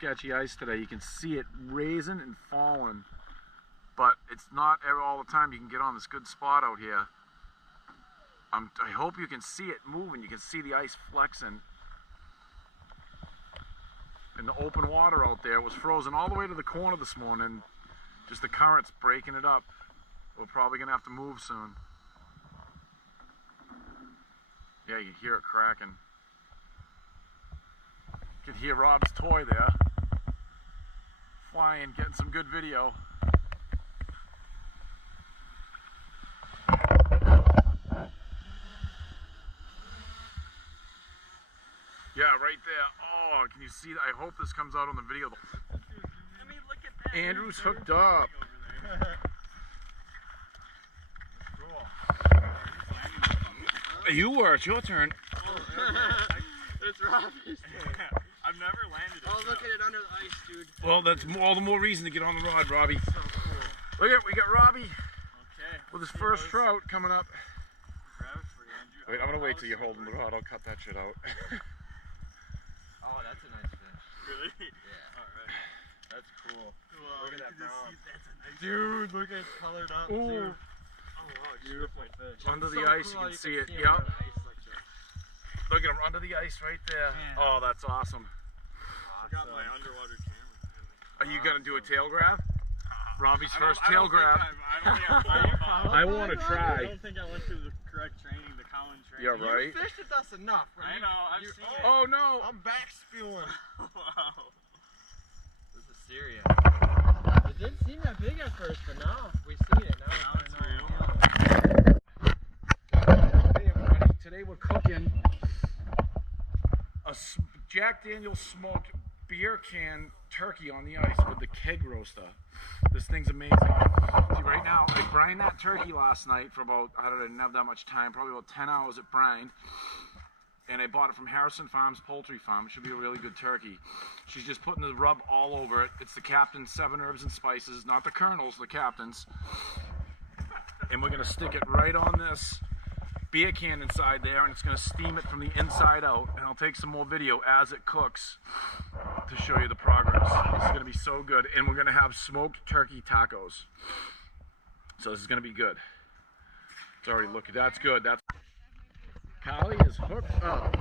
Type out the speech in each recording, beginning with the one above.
sketchy ice today. You can see it raising and falling, but it's not all the time you can get on this good spot out here. I hope you can see it moving. You can see the ice flexing. In the open water out there, it was frozen all the way to the corner this morning. Just the current's breaking it up. We're probably gonna have to move soon. Yeah, you can hear it cracking. You can hear Rob's toy there. Flying, getting some good video. Yeah, right there. Oh, can you see that? I hope this comes out on the video. I mean, look at that. Andrew's hooked up. You were. It's your turn. Oh, it's Robbie's. I've never landed it. Oh, look at it under the ice, dude. Well, that's all the more reason to get on the rod, Robbie. So cool. Look at, we got Robbie. Okay. With his first trout coming up. Grab it for you, Andrew. Wait, I'm gonna wait till you're holding the rod. I'll cut that shit out. Oh, that's a nice fish. Really? Yeah. Alright. That's cool. Whoa, look at that brown. Dude, look at it colored up. Ooh. Oh, wow, beautiful fish. Under the ice, you can see it. Yep. Look at him under the ice right there. Man. Oh, that's awesome. I got my underwater camera. Are you gonna do a tail grab? Robbie's first tail grab. I want to try. I don't think I went through the correct training, the common training. Yeah, right. You fished with us enough. Right? I know. I've seen it. Oh no! I'm back spewing. Wow. This is serious. It didn't seem that big at first, but now we see it. Now it's real. Hey everybody, today we're cooking a Jack Daniel's smoked beer can turkey on the ice with the keg roaster. This thing's amazing. See, right now, I brined that turkey last night for about, I didn't have that much time, probably about 10 hours it brined. And I bought it from Harrison Farms Poultry Farm. It should be a really good turkey. She's just putting the rub all over it. It's the Captain's 7 herbs and spices, not the Colonel's, the Captain's. And we're gonna stick it right on this beer can inside there, and it's gonna steam it from the inside out. And I'll take some more video as it cooks to show you the progress. This is gonna be so good. And we're gonna have smoked turkey tacos. So this is gonna be good. It's already looking, that's good. That's Callie is hooked up.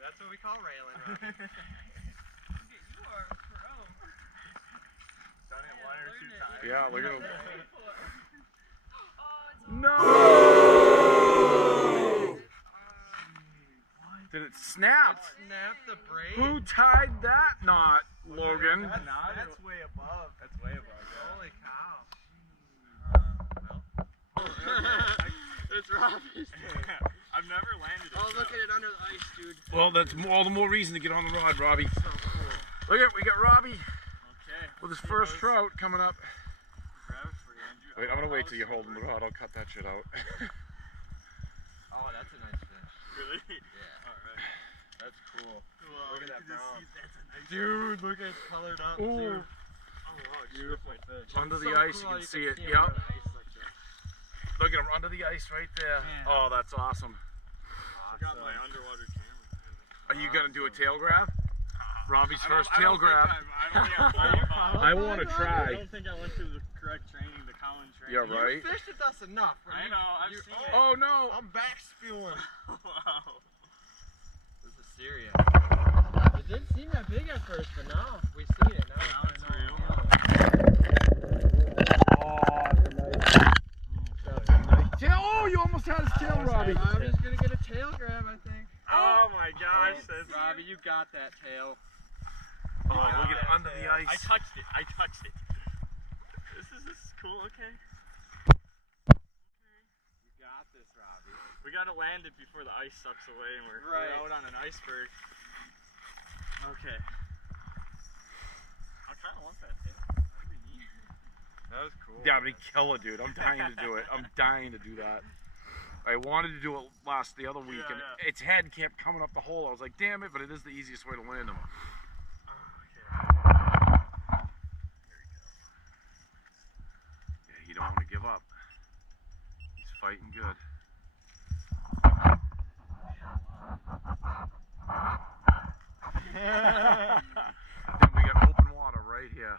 That's what we call railing, Robbie. You are a pro. Done it 1 or 2 times. Yeah, look at him. Oh, no! Did it snap? It snapped the braid. Who tied that knot, Logan? That's way above. That's way above. Holy cow. Well. It's Robbie's. I've never landed it. Oh, look at it under the ice, dude. Well, that's all the more reason to get on the rod, Robbie. So cool. Look at, we got Robbie. Okay. With his first trout coming up. Grab it for you, Andrew. Wait, I'm gonna wait till you're holding the rod. I'll cut that shit out. Oh, that's a nice fish. Really? Yeah. Alright. That's cool. Whoa, look at that brown. Dude, look at it colored up. Ooh. Oh, wow, beautiful fish. Under the ice, you can see it. Yep. Look at him under the ice right there. Man. Oh, that's awesome. I got my underwater camera. Are you gonna do a tail grab? Robbie's first tail grab. I want to try. I don't think I went through the correct training, the common training. Yeah, right. You fished with us enough. Right? I know. I've seen it. Oh no! I'm back spewing. Wow. This is serious. It didn't seem that big at first, but now we see it. Now it's real. Oh, you almost had his tail, Robbie. Robbie's gonna get a tail grab, I think. Oh my gosh, Robbie, you got that tail. Oh, look at it under the ice. I touched it. This is cool, okay? You got this, Robbie. We gotta land it before the ice sucks away and we're out on an iceberg. Okay. I kinda want that tail. That'd be neat. That was cool. Yeah, but he kill it, dude. I'm dying to do it. I'm dying to do that. I wanted to do it the other week, and its head kept coming up the hole. I was like, damn it, but it is the easiest way to land them. Yeah, you don't want to give up. He's fighting good. And we got open water right here.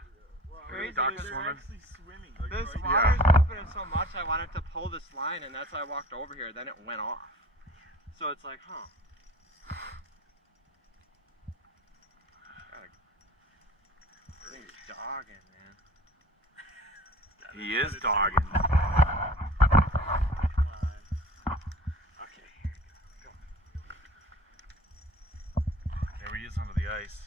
Crazy, Duck they're swimming. actually swimming. Like, this right water's moving so much, I wanted to pull this line, and that's why I walked over here. Then it went off. So it's like, huh. I think he's dogging, man. He is dogging. Okay, here we go. There he is under the ice.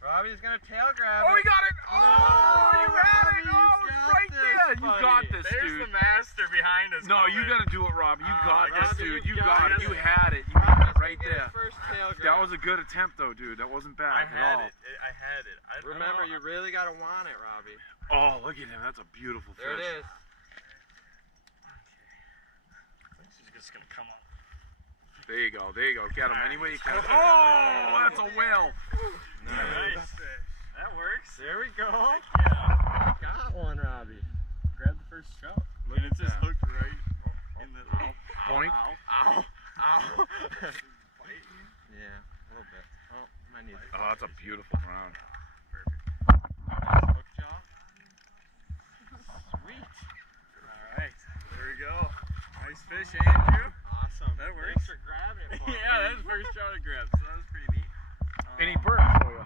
Robbie's gonna tail grab Oh, it. he got it! Oh, No, you had it! Robbie, Oh, you it's got right this, there! You buddy. got this, There's dude. the master behind us. No, you gotta do it, Robbie. You got this, Robbie, dude. you You got got it. it. You had it. You had it right Get there. his first tail grab. That was a good attempt, though, dude. That wasn't bad I at had all. it. I had it. Remember, you really gotta want it, Robbie. Oh, look at him. That's a beautiful There fish. it is. She's just gonna come on. There you go. There you go. Get him anyway you can. Oh, that's a whale. Nice. That works. There we go. Yeah. Got one, Robbie. Grab the first trout. And it's just hooked right in the Point. Ow. Ow. Yeah, a little bit. Oh, my knees. Oh, that's a beautiful round. Nice hook jaw. Sweet. Alright. There we go. Nice fish, Andrew. Awesome. That works. Thanks for grabbing it for me. Yeah, that was the first trout I grabbed, so that was pretty neat. Any bird for you?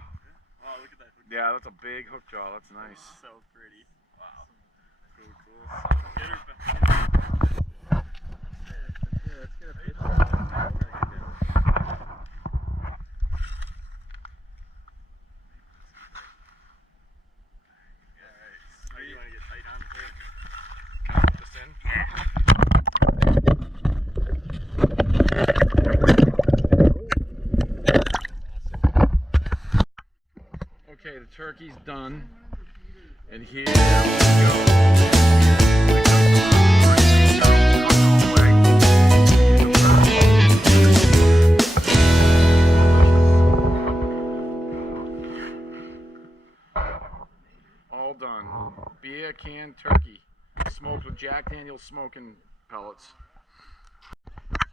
Wow, look at that hook. Yeah, that's a big hook jaw. That's nice. So pretty. Wow. Cool. Get her back. Yeah, let's get a picture. Alright, you want to get tight on the hook? Can I put this in? Okay, the turkey's done. And here we go. All done. Beer can turkey. Smoked with Jack Daniel's smoking pellets.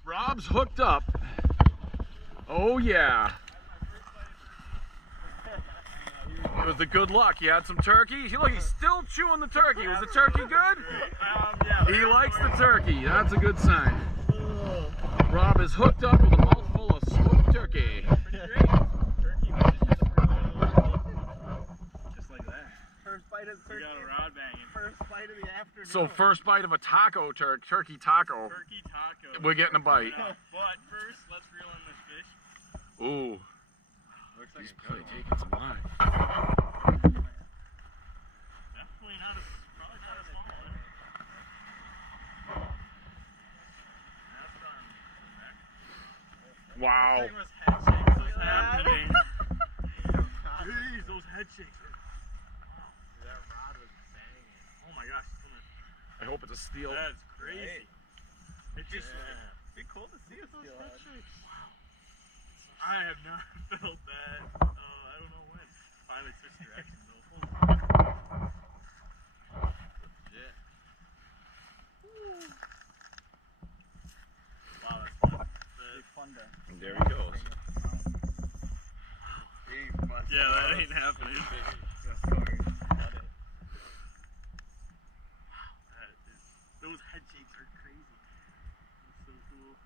Rob's hooked up. Oh yeah. It was the good luck. You had some turkey. Look, he's still chewing the turkey. Was the turkey good? Yeah. He likes the turkey. That's a good sign. Rob is hooked up with a mouthful of smoked turkey. Just like that. First bite of the We got a rod banging. First bite of the afternoon. So first bite of a taco turkey taco. Turkey taco. We're getting a bite. But first, let's reel in this fish. Ooh, Looks like he's a probably good one. taking some line. Definitely not a, probably not a small one. Wow. Those head shakes was happening. Jeez, those head shakes are. That rod was banging. Oh my gosh. Come on. I hope it's a steal. That's crazy. It just. It'd be cool to see if those head shakes. I have not felt that. I don't know when. Finally switched directions though. Yeah. Wow, that's fun. There he goes. Yeah, that ain't happening. Those head shakes are crazy. That's so cool.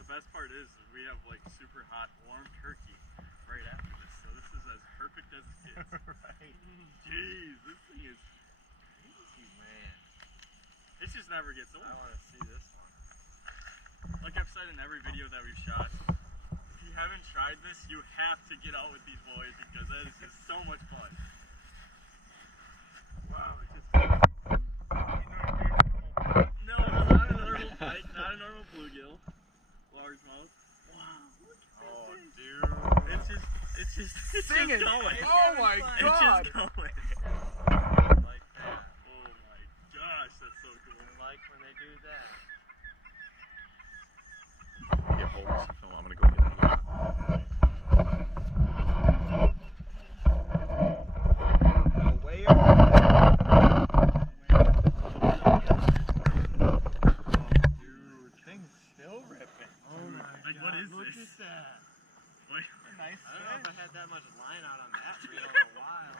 The best part is we have like super hot, warm turkey right after this, so this is as perfect as it gets. Right. Jeez, this thing is crazy, man. It just never gets old. I want to see this one. Like I've said in every video that we've shot, if you haven't tried this, you have to get out with these boys because that is just so much fun. Wow, it just. No, not a normal pike, not a normal bluegill. Largemouth. Wow, look at Oh, this thing. dude. It's just Singing. going. Oh my It's God. just going. Like that. Oh my gosh, that's so cool. I like when they do that. hold this and film. I'm gonna go get another. Way dude, thing's still ripping. Oh my God. What is Look this? at that. Wait. Nice. I don't know if I had that much line out on that reel in a while.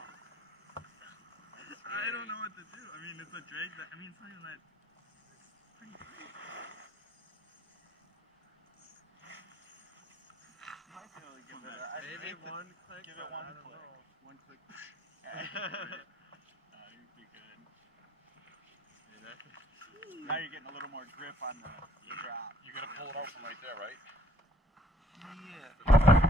I don't know what to do. I mean, it's a drag that. I mean, it's not even that. It's pretty tight. Maybe one click. Give it but one I don't click. know. One click. You'd be good. Now you're getting a little more grip on the drop. You're gonna pull it out from right there, right? Yeah.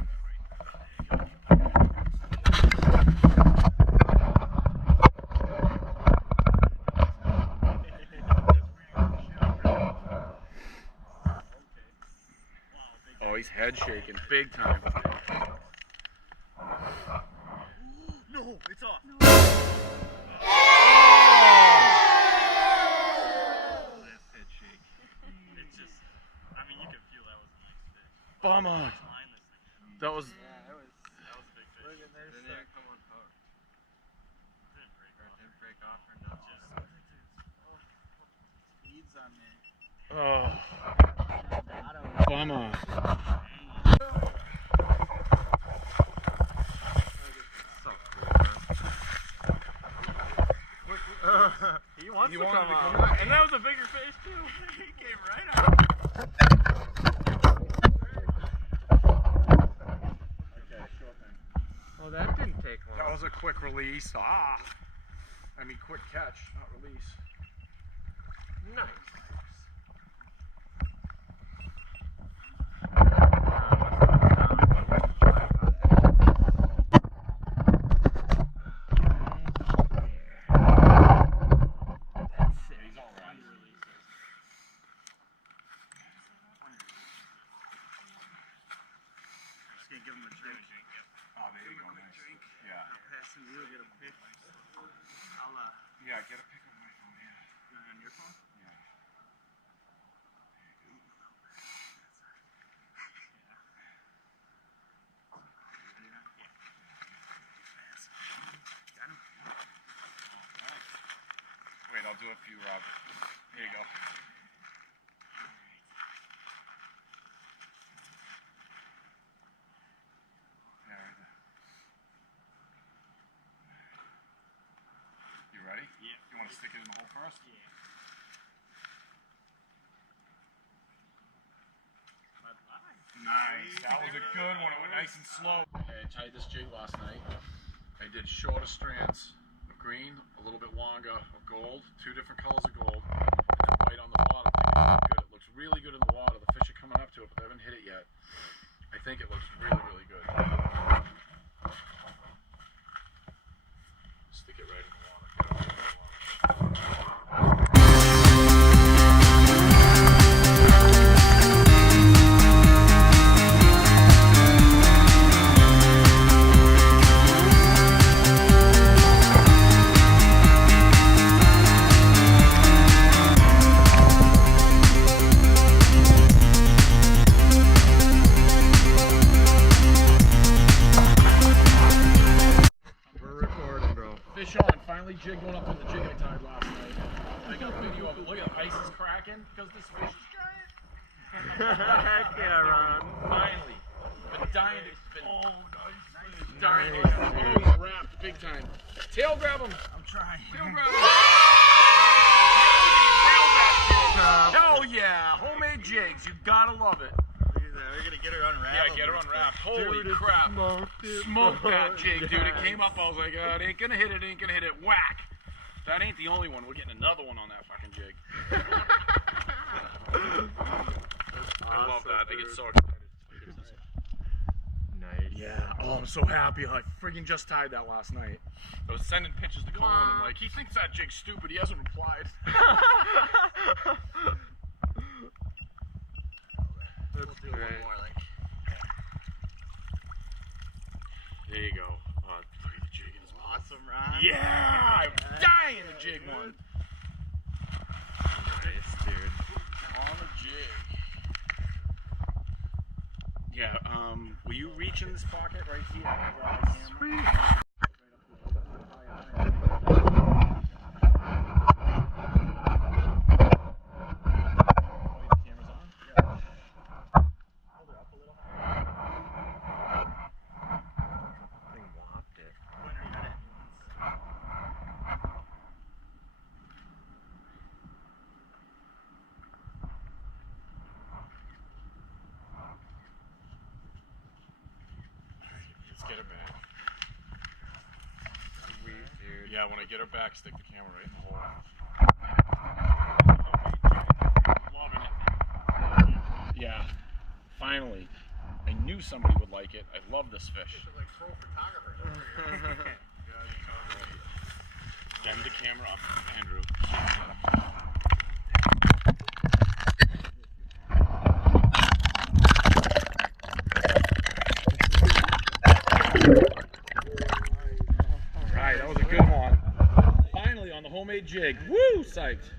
Oh, he's head shaking big time. No, it's off. No. Head shake. It's just. I mean, you can feel that was a nice fish. Bummer. That was. Yeah, That was a big fish. look at there's Didn't come on hook. break Or off. didn't break off or no. Speeds on me. Oh, bummer. He wants You to wanted come to out. come out. And that was a bigger fish too. He came right out. Okay, sure thing. Well, that didn't take long. That was a quick release. I mean, quick catch, not release. Nice. He's all right. Just gonna give him a drink. Oh, there you go. Nice. Yeah. Pass him. You'll get a pick. I'll Yeah, get a pic of my phone. Yeah. on your phone. Yeah. Got him. Wait, I'll do it for you, Rob. Here you go. Yeah, right there. You ready? Yeah. You want to stick it in the hole first? Yeah. Nice. That was a good one. It went nice and slow. Okay, I tied this jig last night. I did shorter strands of green, a little bit longer of gold, 2 different colors of gold, and then white on the bottom. Good. It looks really good in the water. The fish are coming up to it, but they haven't hit it yet. I think it looks really, really good. Stick it right in the water. Get it right in the water. Fish on. Finally jigged one up on the jig I tied last night. I got video of it. Look at the ice is cracking because this fish is giant. Heck yeah, Ron. Finally. Been dying to spin. Oh, nice. Dying to oh, he's wrapped big time. Tail grab him. I'm trying. Tail grab him. Hell yeah. Homemade jigs. You gotta love it. We're gonna get her unwrapped. Yeah, get her unwrapped. Holy Dude, crap. Smoked Smoked that jig, dude. It came up. I was like, it ain't gonna hit it, ain't gonna hit it. Whack. That ain't the only one. We're getting another one on that fucking jig. I love that. I get so excited. Nice. Yeah. Oh, I'm so happy. I friggin' just tied that last night. I was sending pictures to Colin. I'm like, he thinks that jig's stupid. He hasn't replied. That's Do great. one more, like. There you go. Look at the jig in his mouth. Awesome, Ron. Yeah! I'm dying to jig one. Nice, dude. On the jig. Yeah, will you reach in this pocket right here? Sweet. Get her back. Sweet, dude. Yeah, when I get her back, stick the camera right in the hole. Loving it. Yeah, finally. I knew somebody would like it. I love this fish. Like pro photographers over here. Bend the camera up, Andrew. Alright, that was a good one. Finally on the homemade jig. Woo! Psyched.